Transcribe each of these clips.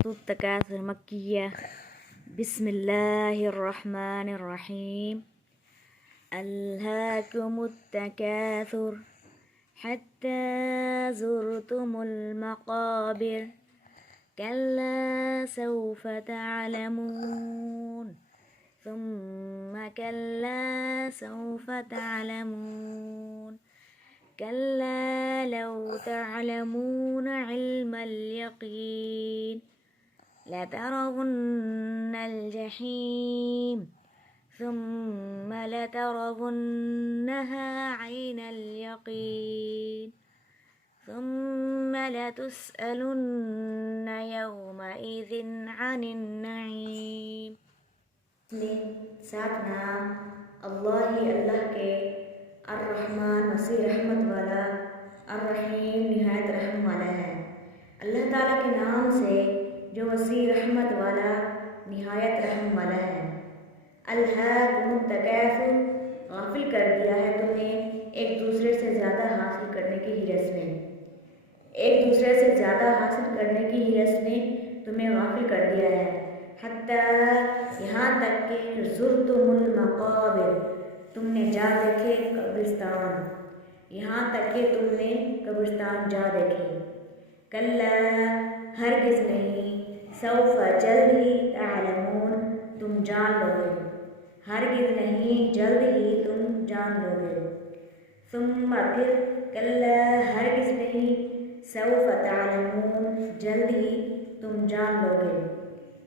التكاثر مكية. بسم الله الرحمن الرحيم. ألهاكم التكاثر حتى زرتم المقابر كلا سوف تعلمون ثم كلا سوف تعلمون كلا لو تعلمون علم اليقين لترون الجحيم ثم لترونها عين اليقين ثم لتسألن يومئذ عن النعيم. साथ नाम अल्लाह ही अल्लाह के अर्रहमान वसी रहमत वाला, अर्रहीम निहायत रहम वाला है। अल्लाह ताला के नाम से जो वसी रहमत वाला निहायत रहम वाला है। अल्हाकुमुत तकासुर, गाफिल कर दिया है तुम्हें एक दूसरे से ज़्यादा हासिल करने की हिरस में, एक दूसरे से ज़्यादा हासिल करने की हिरस में तुम्हें गाफिल कर दिया है। हत्ता, यहाँ तक कि ज़ुरतुमुल मक़ाबिर, तुमने जा देखे कब्रिस्तान, यहाँ तक कि तुमने कब्रिस्तान जा देखे। कल्ला, हरगिज़ नहीं, सौफ़ जल्द ही, तालमून, तुम जान लोगे, हरगिज़ नहीं जल्द ही तुम जान लोगे। सुम्मा फिर, कल्ला हरगिज़ नहीं, सौफ़ तालमून, जल्द ही तुम जान लोगे,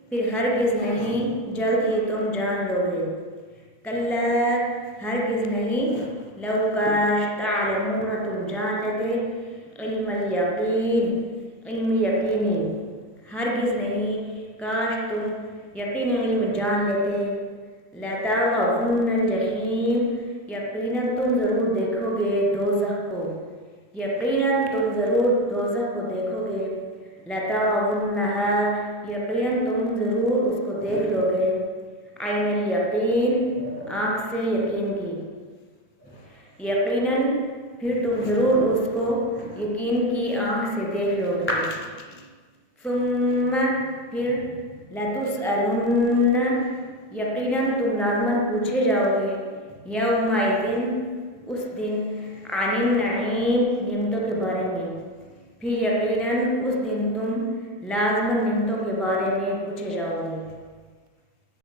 फिर हरगिज़ नहीं जल्द ही तुम जान लोगे। कल्ला हरगिज़ नहीं, लौ काश तालमून तुम जान लेते, इल्मल यकीन, इल्म यकीनी, हरगिज़ नहीं काश तुम यकीन इल्म जान लेते। लतारवुन्नल जहीम, यकीनन तुम ज़रूर देखोगे दोज़ख को, यकीनन तुम ज़रूर दोज़ख को देखोगे। लतारवुन्नहा, यकीनन तुम ज़रूर उसको देख लोगे। आइनल यकीन, आँख से यकीन की, यकीनन फिर तुम ज़रूर उसको यकीन की आँख से देख लोगे। सुम्मा फिर, लतुसअलुन्न, यकीनन तुम लाज़मन पूछे जाओगे, यौमइज़िन, उस दिन, अनिन नईम, निमतों के बारे में, फिर यकीनन उस दिन तुम लाज़मन निमतों के बारे में पूछे जाओगे।